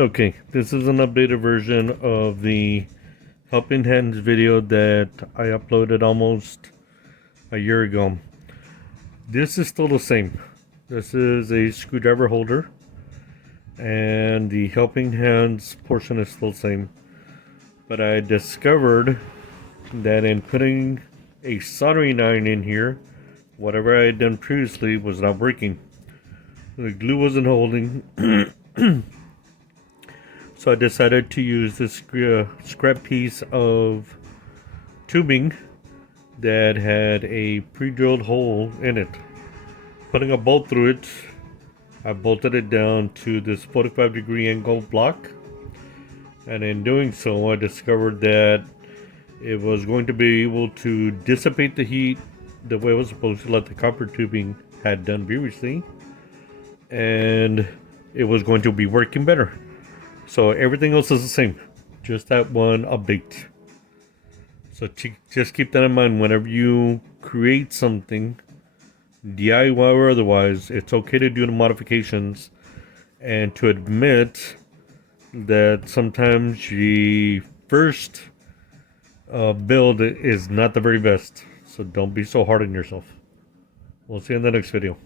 Okay, this is an updated version of the helping hands video that I uploaded almost a year ago. This is still the same. This is a screwdriver holder, and the helping hands portion is still the same. But I discovered that in putting a soldering iron in here, whatever I had done previously was not working. The glue wasn't holding. So I decided to use this scrap piece of tubing that had a pre-drilled hole in it. Putting a bolt through it, I bolted it down to this 45-degree angle block, and in doing so I discovered that it was going to be able to dissipate the heat the way it was supposed to, like the copper tubing had done previously, and it was going to be working better. So everything else is the same, just that one update. So just keep that in mind whenever you create something, DIY or otherwise. It's okay to do the modifications and to admit that sometimes the first build is not the very best. So don't be so hard on yourself. We'll see you in the next video.